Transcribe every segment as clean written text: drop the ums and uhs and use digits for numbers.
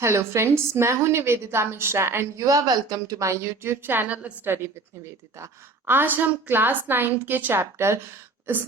Hello friends, मैं हूं Nivedita Mishra and you are welcome to my YouTube channel study with Nivedita. आज हम क्लास 9th के chapter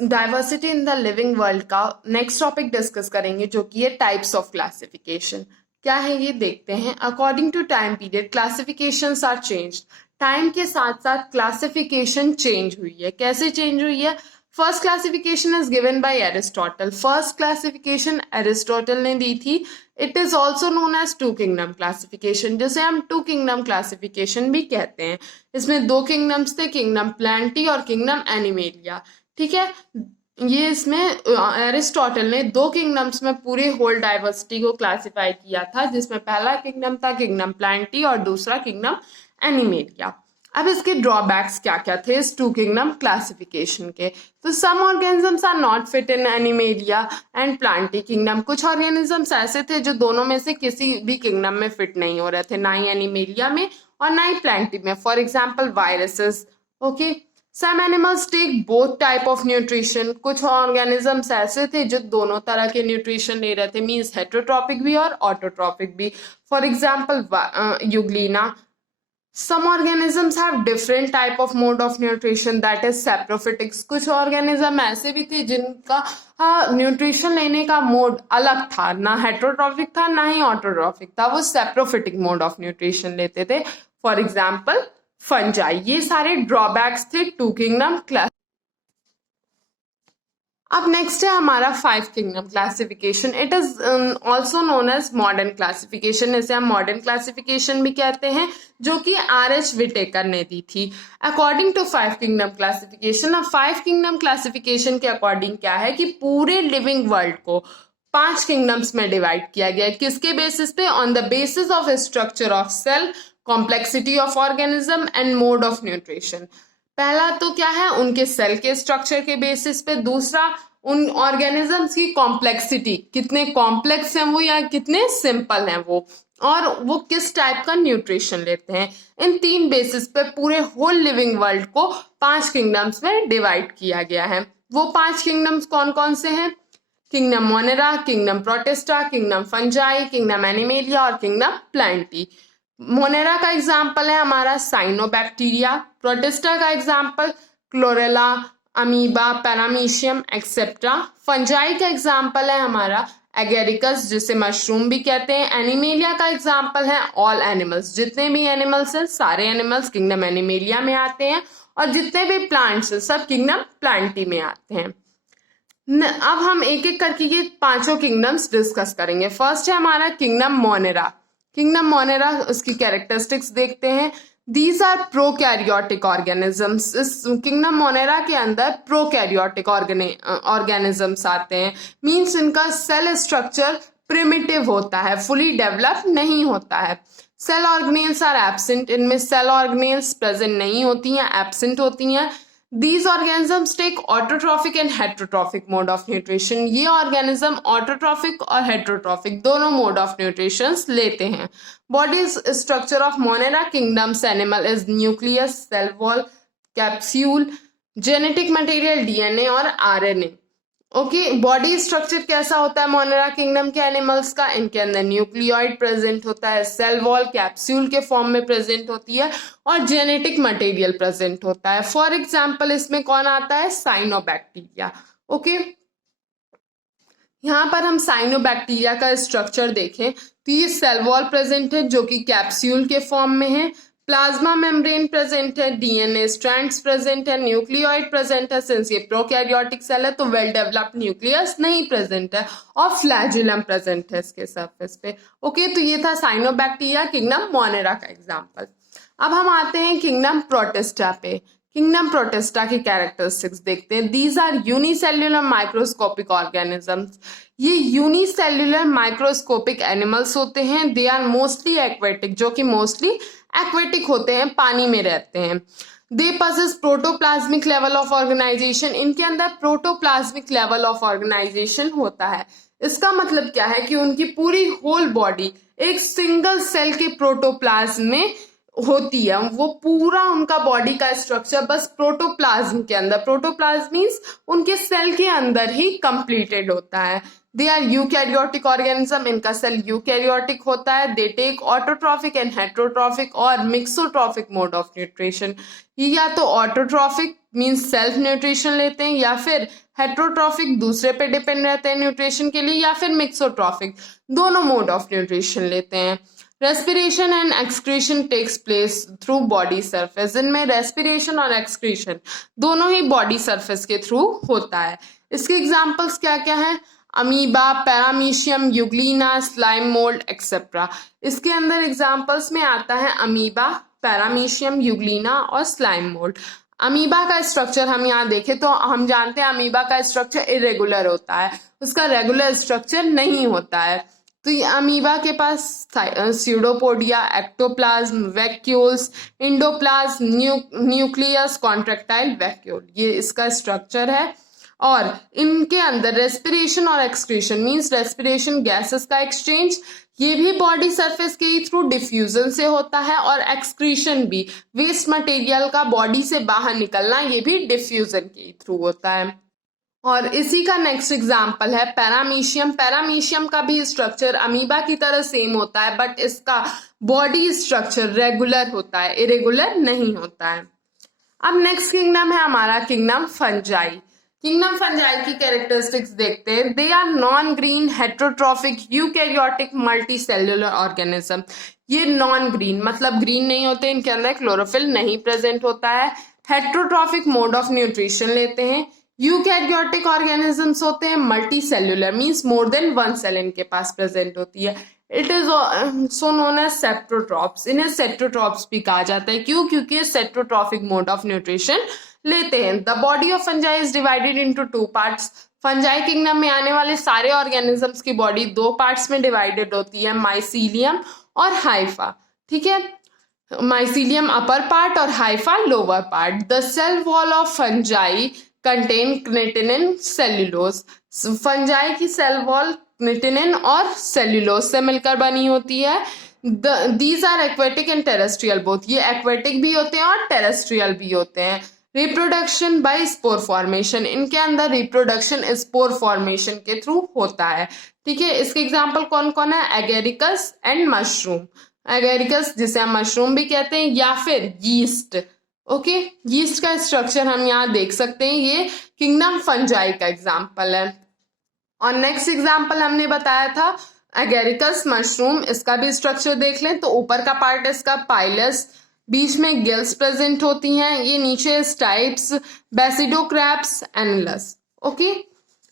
diversity in the living world का next topic discuss करेंगे, जो कि है टाइप्स ऑफ क्लासिफिकेशन। क्या है ये देखते हैं। According to time period classifications are changed. Time के साथ साथ क्लासिफिकेशन चेंज हुई है। कैसे चेंज हुई है? First classification is given by Aristotle. First classification Aristotle ने दी थी। It is also known as two kingdom classification, जिसे हम टू किंगडम क्लासिफिकेशन भी कहते हैं। इसमें दो किंगडम्स थे, किंगडम प्लांटी और किंगडम एनिमेलिया। ठीक है, ये इसमें एरिस्टोटल ने दो किंगडम्स में पूरे होल डाइवर्सिटी को क्लासिफाई किया था, जिसमें पहला किंगडम था किंगडम प्लांटी और दूसरा किंगडम एनिमेलिया। अब इसके ड्रॉबैक्स क्या क्या थे इस टू किंगडम क्लासिफिकेशन के? तो some organisms are not fit in Animalia and Plantae kingdom. कुछ ऑर्गेनिजम्स ऐसे थे जो दोनों में से किसी भी किंगडम में फिट नहीं हो रहे थे, ना ही एनिमेलिया में और ना ही प्लांटी में। For example viruses. Okay, some animals take both type of nutrition. कुछ ऑर्गेनिजम्स ऐसे थे जो दोनों तरह के न्यूट्रिशन ले रहे थे, मीन्स हेटरोट्रॉपिक भी और ऑटोट्रॉपिक भी। For example Euglena. Some organisms have different type of mode of nutrition, that is saprophytics. कुछ ऑर्गेनिज्म ऐसे भी थे जिनका न्यूट्रिशन लेने का मोड अलग था, ना हेट्रोट्रॉफिक था ना ही ऑटोट्रॉफिक था, वो सेप्रोफिटिक मोड ऑफ न्यूट्रिशन लेते थे। For example fungi. ये सारे ड्रॉबैक्स थे टू किंगडम क्लास। अब नेक्स्ट है हमारा five kingdom classification. It is also known as modern classification. इसे हम मॉडर्न क्लासिफिकेशन भी कहते हैं, जो कि R.H. विटेकर ने दी थी। According to five kingdom classification, अब फाइव किंगडम क्लासिफिकेशन के अकॉर्डिंग क्या है कि पूरे लिविंग वर्ल्ड को 5 किंगडम्स में डिवाइड किया गया है। किसके बेसिस पे? On the basis of structure of cell, complexity of organism and mode of nutrition. पहला तो क्या है, उनके सेल के स्ट्रक्चर के बेसिस पे। दूसरा, उन ऑर्गेनिजम्स की कॉम्प्लेक्सिटी, कितने कॉम्प्लेक्स हैं वो या कितने सिंपल हैं वो, और वो किस टाइप का न्यूट्रिशन लेते हैं। इन 3 बेसिस पे पूरे होल लिविंग वर्ल्ड को 5 किंगडम्स में डिवाइड किया गया है। वो 5 किंगडम्स कौन कौन से हैं? Kingdom Monera, kingdom protista, kingdom fungi, kingdom animalia और किंगडम प्लांटी। मोनेरा का एग्जाम्पल है हमारा साइनोबैक्टीरिया। प्रोटिस्टा का example chlorella, amoeba, paramecium etcetera. Fungi का एग्जाम्पल है हमारा एगेरिकस, जिसे मशरूम भी कहते हैं। एनिमेलिया का एग्जाम्पल है ऑल एनिमल्स। जितने भी एनिमल्स हैं सारे एनिमल्स किंगडम एनिमेलिया में आते हैं, और जितने भी प्लांट्स हैं सब किंगडम प्लांटी में आते हैं। अब हम एक एक करके ये पांचों किंगडम्स डिस्कस करेंगे। फर्स्ट है हमारा किंगडम मोनेरा। किंगडम मोनेरा, उसकी कैरेक्टरिस्टिक्स देखते हैं। These are prokaryotic organisms. इस किंगडम मोनेरा के अंदर प्रोकैरियोटिक ऑर्गेनिजम्स आते हैं, मीन्स इनका सेल स्ट्रक्चर प्रिमिटिव होता है, फुली डेवलप नहीं होता है। Cell organelles are absent. इनमें सेल ऑर्गेनेल्स प्रेजेंट नहीं होती हैं, एब्सेंट होती हैं। These organisms take autotrophic and heterotrophic mode of nutrition. ये organism autotrophic और heterotrophic दोनों mode of nutrition लेते हैं। Body structure of Monera kingdom's animal is nucleus, cell wall, capsule, genetic material DNA और RNA। ओके, बॉडी स्ट्रक्चर कैसा होता है Monera kingdom के एनिमल्स का? इनके अंदर न्यूक्लियोइड प्रेजेंट होता है, सेल वॉल कैप्सूल के फॉर्म में प्रेजेंट होती है, और जेनेटिक मटेरियल प्रेजेंट होता है। फॉर एग्जांपल इसमें कौन आता है? साइनोबैक्टीरिया। ओके, यहाँ पर हम साइनोबैक्टीरिया का स्ट्रक्चर देखें तो ये सेल वॉल प्रेजेंट है जो कि कैप्सूल के फॉर्म में है, प्लाज्मा मेम्ब्रेन प्रेजेंट है, डीएनए स्ट्रैंड्स प्रेजेंट है, न्यूक्लियोइड प्रेजेंट है। सिंस ये प्रोकैरियोटिक सेल है तो वेल डेवलप्ड न्यूक्लियस नहीं प्रेजेंट है, और फ्लैजिलम प्रेजेंट है इसके सरफेस पे। ओके, तो ये था साइनोबैक्टीरिया किंगडम मोनेरा का एग्जांपल। अब हम आते हैं किंगडम प्रोटिस्टा पे। किंगडम प्रोटिस्टा की कैरेक्टरिस्टिक्स देखते हैं। These are unicellular microscopic organisms. ये यूनिसेल्युलर माइक्रोस्कोपिक एनिमल्स होते हैं। दे आर मोस्टली एक्वेटिक, जो कि मोस्टली एक्वेटिक होते हैं, पानी में रहते हैं। They possess protoplasmic level of organisation. इनके अंदर प्रोटोप्लाज्मिक लेवल ऑफ ऑर्गेनाइजेशन होता है। इसका मतलब क्या है कि उनकी पूरी होल बॉडी एक सिंगल सेल के प्रोटोप्लाज्म में होती है। वो पूरा उनका बॉडी का स्ट्रक्चर बस प्रोटोप्लाज्म के अंदर, प्रोटोप्लाज्म मीन्स उनके सेल के अंदर ही कंप्लीटेड होता है। दे आर यूकैरियोटिक ऑर्गेनिज्म, इनका सेल यूकैरियोटिक होता है। They take autotrophic and heterotrophic और मिक्सोट्रॉफिक मोड ऑफ न्यूट्रिशन। ये या तो ऑटोट्रॉफिक मीन्स सेल्फ न्यूट्रिशन लेते हैं, या फिर हेट्रोट्रॉफिक दूसरे पे डिपेंड रहते हैं न्यूट्रिशन के लिए, या फिर मिक्सोट्रॉफिक दोनों मोड ऑफ न्यूट्रिशन लेते हैं। Respiration and excretion takes place through body surface. इनमें रेस्पिरेशन और एक्सक्रीशन दोनों ही बॉडी सरफेस के थ्रू होता है। इसके एग्जाम्पल्स क्या क्या हैं? Amoeba, paramecium, euglena, slime mould etcetera. इसके अंदर एग्जाम्पल्स में आता है अमीबा, पैरामीशियम, यूग्लिना और स्लाइम मोल्ड। अमीबा का स्ट्रक्चर हम यहाँ देखें तो हम जानते हैं अमीबा का स्ट्रक्चर इरेगुलर होता है, उसका रेगुलर स्ट्रक्चर नहीं होता है। तो ये अमीबा के पास pseudopodia, ectoplasm, vacuoles, endoplasm, nucleus, contractile vacuole, ये इसका स्ट्रक्चर है। और इनके अंदर रेस्पिरेशन और एक्सक्रीशन मींस रेस्पिरेशन गैसेस का एक्सचेंज, ये भी बॉडी सरफेस के ही थ्रू डिफ्यूजन से होता है, और एक्सक्रीशन भी वेस्ट मटेरियल का बॉडी से बाहर निकलना, ये भी डिफ्यूजन के ही थ्रू होता है। और इसी का नेक्स्ट एग्जाम्पल है पैरामीशियम। पैरामीशियम का भी स्ट्रक्चर अमीबा की तरह सेम होता है, बट इसका बॉडी स्ट्रक्चर रेगुलर होता है, इरेगुलर नहीं होता है। अब नेक्स्ट किंगडम है हमारा किंगडम फंजाई। किंगडम फंजाई की कैरेक्टरिस्टिक्स देखते हैं। They are non green heterotrophic eukaryotic multicellular organism. ये नॉन ग्रीन मतलब ग्रीन नहीं होते, इनके अंदर क्लोरोफिल नहीं प्रेजेंट होता है। हेट्रोट्रॉफिक मोड ऑफ न्यूट्रिशन लेते हैं। यूकैरियोटिक ऑर्गेनिजम्स होते हैं। Multi cellular means more than one cell इनके पास प्रेजेंट होती है। It is so known as saprotrophs. इन्हें सेप्टोट्रॉप्स भी कहा जाता है। क्यों? क्योंकि ये सेप्टोट्रॉफिक मोड ऑफ न्यूट्रिशन लेते हैं। The body of fungi is divided into two parts. Fungi kingdom में आने वाले सारे ऑर्गेनिजम्स की बॉडी दो पार्ट्स में डिवाइडेड होती है, माइसीलियम और हाइफा। ठीक है, माइसीलियम अपर पार्ट और hypha lower part. The cell wall of fungi contain chitin cellulose. Fungi की सेल वॉल क्निटिनिन और सेल्यूलोज से मिलकर बनी होती है। These are aquatic and terrestrial both. ये एक्वेटिक भी होते हैं और टेरेस्ट्रियल भी होते हैं। Reproduction by spore formation. इनके अंदर रिप्रोडक्शन स्पोर फॉर्मेशन के थ्रू होता है। ठीक है, इसके एग्जाम्पल कौन कौन है? Agaricus and mushroom. एगेरिकस जिसे हम मशरूम भी कहते हैं, या फिर यीस्ट। ओके, यीस्ट का स्ट्रक्चर हम यहाँ देख सकते हैं। ये किंगडम फंजाई का एग्जाम्पल है। और नेक्स्ट एग्जाम्पल हमने बताया था एगेरिकस मशरूम। इसका भी स्ट्रक्चर देख लें तो ऊपर का पार्ट इसका पाइलस, बीच में गिल्स प्रेजेंट होती हैं, ये नीचे स्टाइप्स, बेसिडोक्रैप्स, एनिलस। ओके,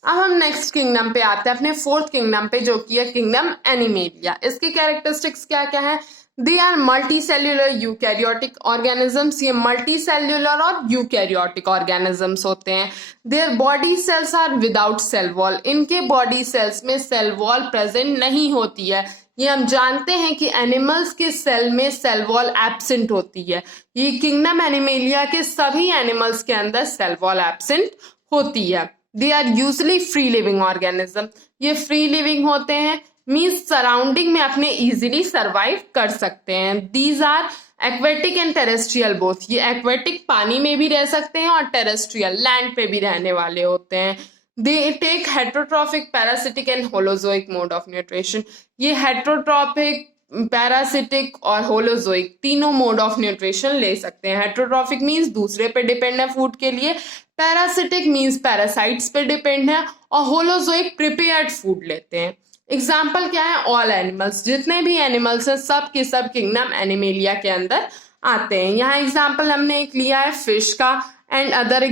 अब हम नेक्स्ट किंगडम पे आते हैं, अपने फोर्थ किंगडम पे, जो कि है किंगडम एनिमेलिया। इसके कैरेक्टरिस्टिक्स क्या क्या है? They are multi cellular eukaryotic organisms. ये मल्टी सेल्यूलर और यूकैरियोटिक ऑर्गेनिजम्स होते हैं। Their body cells are without cell wall. इनके बॉडी सेल्स में सेल वॉल प्रेजेंट नहीं होती है। ये हम जानते हैं कि एनिमल्स के सेल में सेल वॉल एब्सेंट होती है। ये किंगडम एनिमेलिया के सभी एनिमल्स के अंदर सेल वॉल एब्सेंट होती है। They are usually free living organism. ये फ्री लिविंग होते हैं मीन्स सराउंडिंग में अपने इजीली सर्वाइव कर सकते हैं। These are aquatic and terrestrial both. ये एक्वेटिक पानी में भी रह सकते हैं और टेरेस्ट्रियल लैंड पे भी रहने वाले होते हैं। They take heterotrophic, parasitic and holozoic mode of nutrition. ये हेट्रोट्रॉफिक, पैरासिटिक और होलोजोइक तीनों मोड ऑफ न्यूट्रिशन ले सकते हैं। हेट्रोट्रॉफिक मीन्स दूसरे पे डिपेंड है फूड के लिए, पैरासिटिक मीन्स पैरासाइट्स पे डिपेंड है, और होलोजोइक प्रिपेयर्ड फूड लेते हैं। एग्जाम्पल क्या है? All animals. जितने भी एनिमल्स हैं सब के सब किंगडम एनिमेलिया के अंदर आते हैं। यहाँ एग्जाम्पल हमने एक लिया है फिश का, and other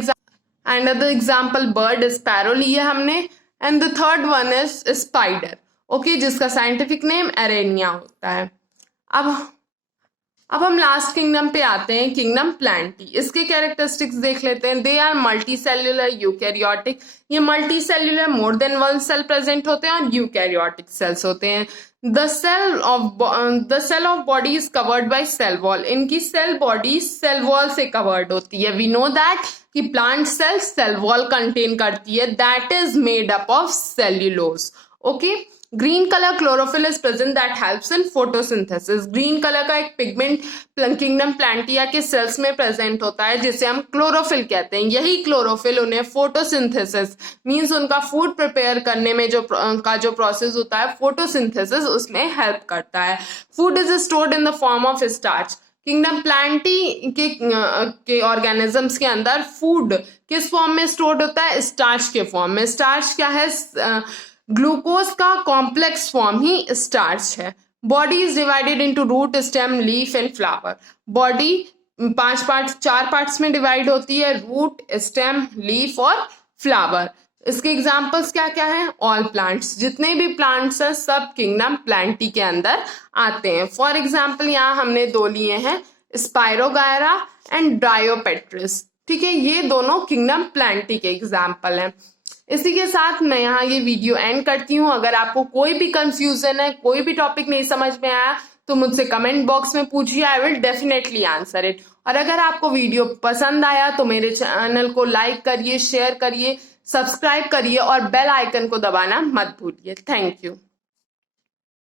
example bird, sparrow लिया हमने, and the third one is spider. Okay, जिसका साइंटिफिक नेम एरेनिया होता है। अब हम लास्ट किंगडम पे आते हैं, किंगडम प्लांटी। इसके कैरेक्टरिस्टिक्स देख लेते हैं। They are multi cellular eukaryotic. ये multi cellular more than one cell present होते हैं और यूकैरियोटिक सेल्स होते हैं। The cell of body is covered by cell wall. इनकी सेल बॉडी सेल वॉल से कवर्ड होती है। वी नो दैट कि plant cell cell wall contain करती है, that is made up of cellulose. Okay, green colour chlorophyll is present that helps in photosynthesis. Green colour का एक pigment kingdom प्लांटिया के sales में प्रेजेंट होता है जिसे हम क्लोरोफिल कहते हैं। यही क्लोरोफिल उन्हें फोटोसिंथेसिस मींस उनका फूड प्रिपेयर करने में जो प्रोसेस होता है फोटोसिंथेसिस, उसमें हेल्प करता है। Food is stored in the form of starch. Kingdom Plantae के ऑर्गेनिजम्स के अंदर फूड किस फॉर्म में स्टोर्ड होता है? स्टार्च के फॉर्म में। स्टार्च क्या है? ग्लूकोज का कॉम्प्लेक्स फॉर्म ही स्टार्च है। Body is divided into root, stem, leaf and flower. Body 4 parts में डिवाइड होती है, रूट, स्टेम, लीफ और फ्लावर। इसके एग्जाम्पल्स क्या क्या हैं? ऑल प्लांट्स, जितने भी प्लांट्स हैं सब किंगडम प्लांटी के अंदर आते हैं। फॉर एग्जाम्पल यहाँ हमने 2 लिए हैं, स्पाइरोगायरा एंड ड्रायोपेट्रिस। ठीक है, ये दोनों किंगडम प्लांटी के एग्जाम्पल हैं। इसी के साथ मैं यहाँ ये वीडियो एंड करती हूँ। अगर आपको कोई भी कंफ्यूजन है, कोई भी टॉपिक नहीं समझ में आया तो मुझसे कमेंट बॉक्स में पूछिए, I will definitely answer it. और अगर आपको वीडियो पसंद आया तो मेरे चैनल को लाइक करिए, शेयर करिए, सब्सक्राइब करिए और बेल आइकन को दबाना मत भूलिए। Thank you.